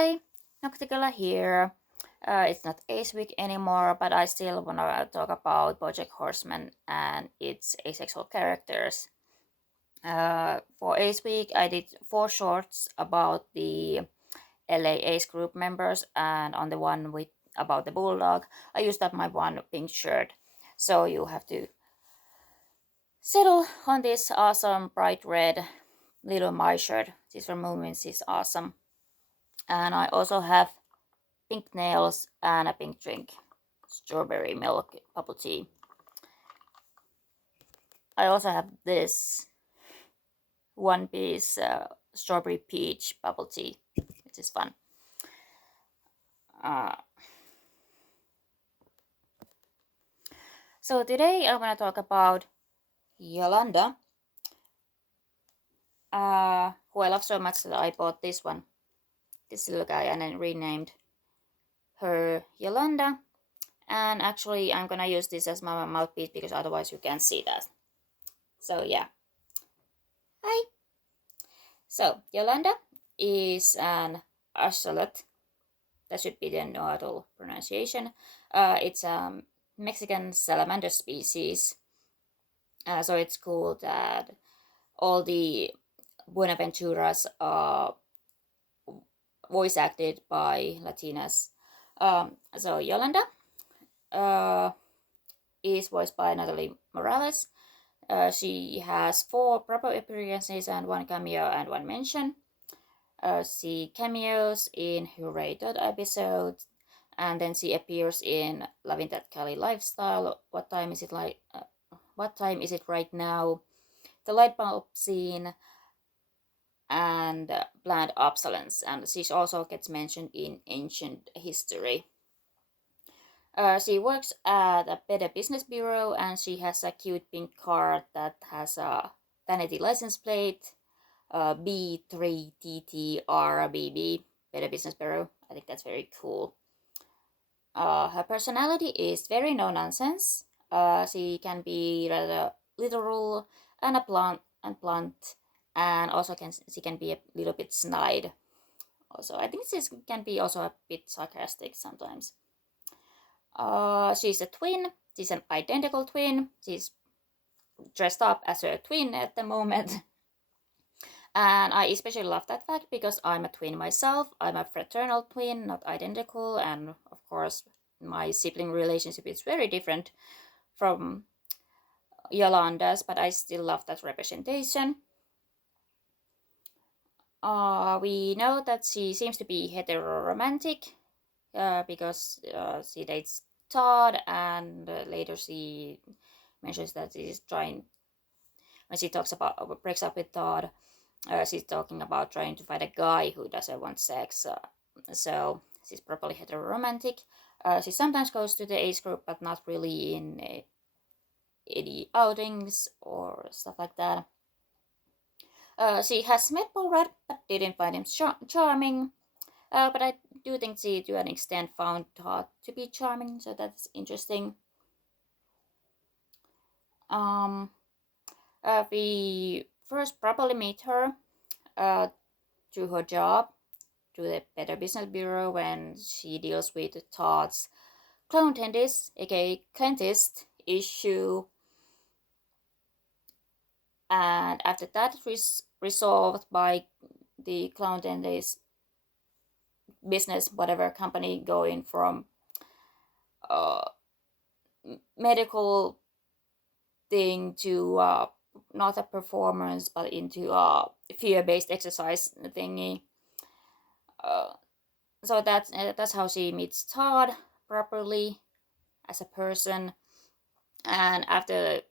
Hi, Nocticola here. It's not Ace Week anymore, but I still want to talk about BoJack Horseman and its asexual characters. For Ace Week, I did 4 shorts about the LA Ace group members, and on the one with about the bulldog, I used up my one pink shirt. So you have to settle on this awesome bright red little my shirt. This from Movements is awesome. And I also have pink nails and a pink drink, strawberry milk bubble tea. I also have this one piece strawberry peach bubble tea, which is fun. So today I want to talk about Yolanda, who I love so much that I bought this little guy, and then renamed her Yolanda. And actually I'm gonna use this as my mouthpiece because otherwise you can't see that. So yeah. Hi. So Yolanda is an ocelot. That should be the normal pronunciation. It's a Mexican salamander species. So it's cool that all the Buenaventuras are voice acted by Latinas. So Yolanda is voiced by Natalie Morales. She has 4 proper appearances and 1 cameo and 1 mention. She cameos in Hurated episode, and then she appears in Loving That Cali Lifestyle. What time is it right now? The light bulb scene, and planned obsolescence. And she also gets mentioned in Ancient History. She works at a Better Business Bureau, and she has a cute pink car that has a vanity license plate, B3TTRBB, Better Business Bureau. I think that's very cool. Her personality is very no nonsense. She can be rather literal and blunt, and also she can be a little bit snide. Also, I think she can be also a bit sarcastic sometimes. She's a twin. She's an identical twin. She's dressed up as a twin at the moment. And I especially love that fact because I'm a twin myself. I'm a fraternal twin, not identical. And of course, my sibling relationship is very different from Yolanda's, but I still love that representation. We know that she seems to be heteroromantic because she dates Todd, and later she mentions that she's trying, when she talks about breaks up with Todd, she's talking about trying to find a guy who doesn't want sex. So she's probably heteroromantic. She sometimes goes to the Ace group, but not really in any outings or stuff like that. She has met Paul Rudd, but didn't find him charming. But I do think she, to an extent, found Todd to be charming, so that's interesting. We first probably meet her through her job to the Better Business Bureau when she deals with Todd's clone dentist, aka Clintist issue. And after that is resolved by the clone dentist business, whatever company, going from medical thing to not a performance but into a fear-based exercise thingy. So that's how she meets Todd properly as a person. And after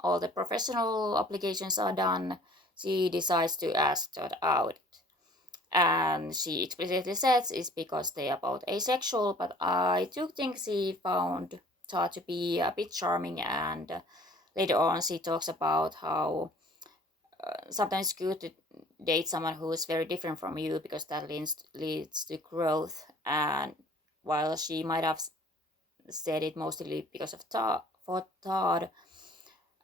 all the professional obligations are done, she decides to ask Todd out. And she explicitly says it's because they are both asexual, but I do think she found Todd to be a bit charming, and later on she talks about how sometimes it's good to date someone who is very different from you because that leads to growth. And while she might have said it mostly because of Todd,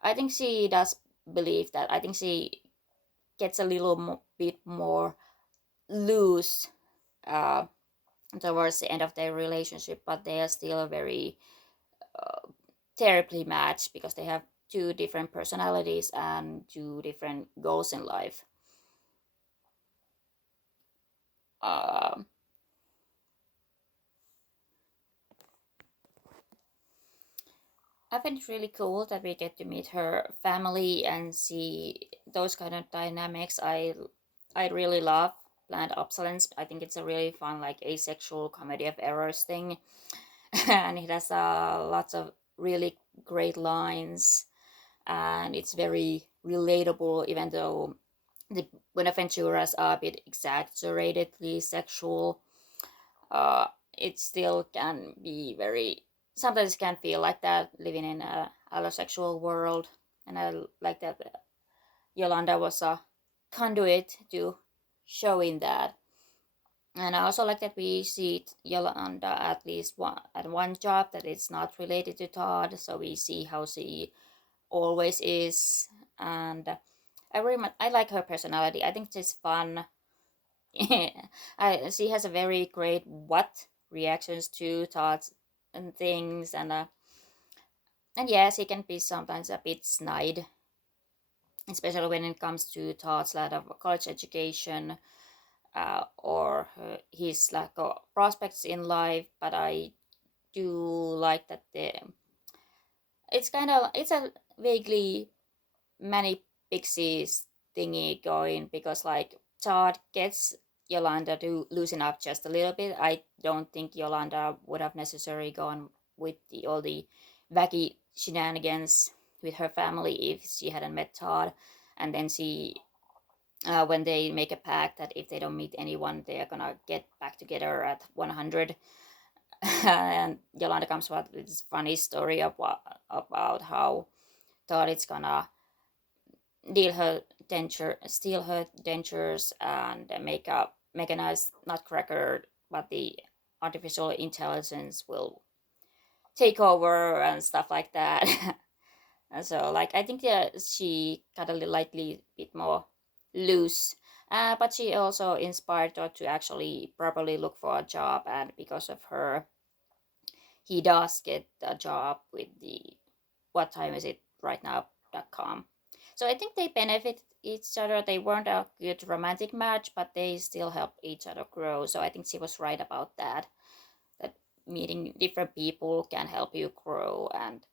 I think she does believe that. I think she gets a little bit more loose uh, towards the end of their relationship, but they are still very terribly matched because they have two different personalities and two different goals in life. Um, I find it really cool that we get to meet her family and see those kind of dynamics. I really love Planned Obsolescence. I think it's a really fun, like, asexual comedy of errors thing, and it has lots of really great lines, and it's very relatable, even though the Buenaventuras are a bit exaggeratedly sexual. uh, it still can be very, sometimes can feel like that living in a allosexual world, and I like that Yolanda was a conduit to showing that. And I also like that we see Yolanda at least one job that is not related to Todd, so we see how she always is. And I like her personality. I think she's fun. She has a very great what reactions to thoughts and things, and yes, he can be sometimes a bit snide, especially when it comes to thoughts like of college education, or his lack of prospects in life. But I do like that it's a vaguely many pixies thingy going, because like Todd gets Yolanda to loosen up just a little bit. I don't think Yolanda would have necessarily gone with all the wacky shenanigans with her family if she hadn't met Todd. And then when they make a pact that if they don't meet anyone, they are gonna get back together at 100. And Yolanda comes up with this funny story about how Todd is gonna steal her dentures and make a mechanized nutcracker, but the artificial intelligence will take over and stuff like that. And so, like, I think she got a lightly bit more loose, but she also inspired her to actually properly look for a job, and because of her, he does get a job with the what time is it right now.com. So I think they benefit each other. They weren't a good romantic match, but they still help each other grow. So I think she was right about that. That meeting different people can help you grow, and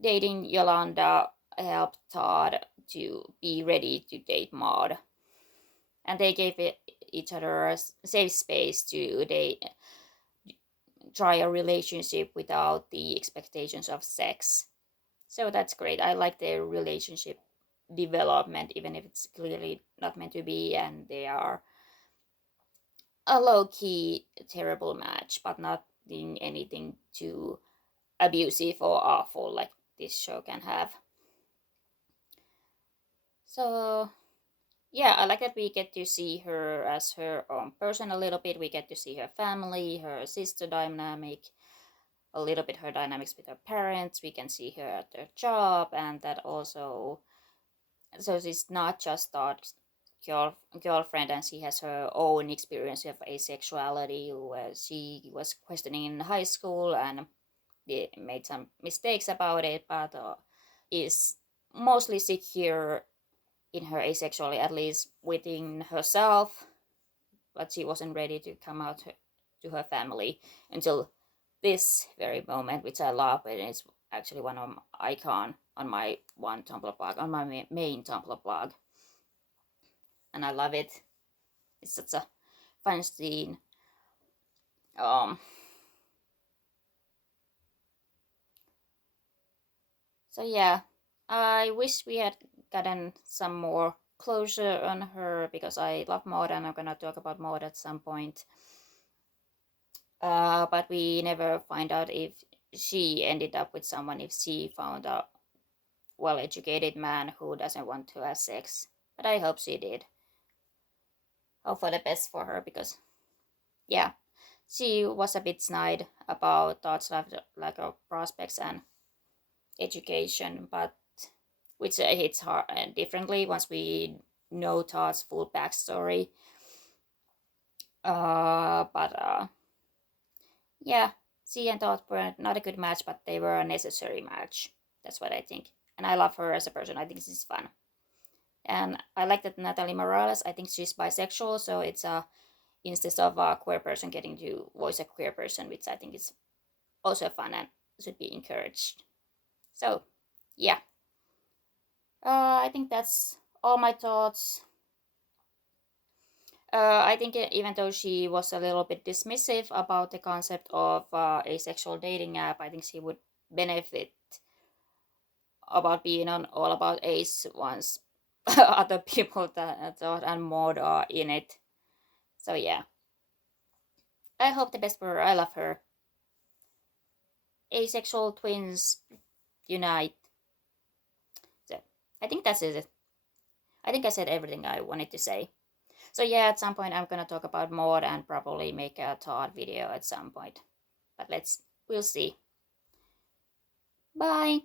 dating Yolanda helped Todd to be ready to date Maud. And they gave each other a safe space to try a relationship without the expectations of sex. So that's great. I like their relationship development, even if it's clearly not meant to be, and they are a low key terrible match, but not in anything too abusive or awful like this show can have. So yeah, I like that we get to see her as her own person a little bit. We get to see her family, her sister dynamic, a little bit her dynamics with her parents. We can see her at her job, and that also, so she's not just Todd's girlfriend, and she has her own experience of asexuality, where she was questioning in high school and made some mistakes about it, but is mostly secure in her asexuality, at least within herself. But she wasn't ready to come out to her family until this very moment, which I love, and it's actually one of my icon on my one Tumblr blog, on my main Tumblr blog, and I love it. It's such a fun scene. Um, so yeah, I wish we had gotten some more closure on her, because I love Maud, and I'm gonna talk about Maud at some point. But we never find out if she ended up with someone, if she found a well-educated man who doesn't want to have sex. But I hope she did. Hope for the best for her, because yeah, she was a bit snide about thoughts of like of prospects and education, but which hits hard differently once we know Todd's full backstory. But yeah, she and Todd were not a good match, but they were a necessary match. That's what I think. And I love her as a person. I think this is fun. And I like that Natalie Morales, I think she's bisexual, so it's instead of a queer person getting to voice a queer person, which I think is also fun and should be encouraged. So, yeah, I think that's all my thoughts. I think even though she was a little bit dismissive about the concept of asexual dating app, I think she would benefit about being on All About Ace once other people that thought and Maud are in it. So yeah, I hope the best for her. I love her. Asexual twins unite. So I think that's it. I think I said everything I wanted to say. So yeah, at some point I'm gonna talk about Maud and probably make a Todd video at some point. But we'll see. Bye.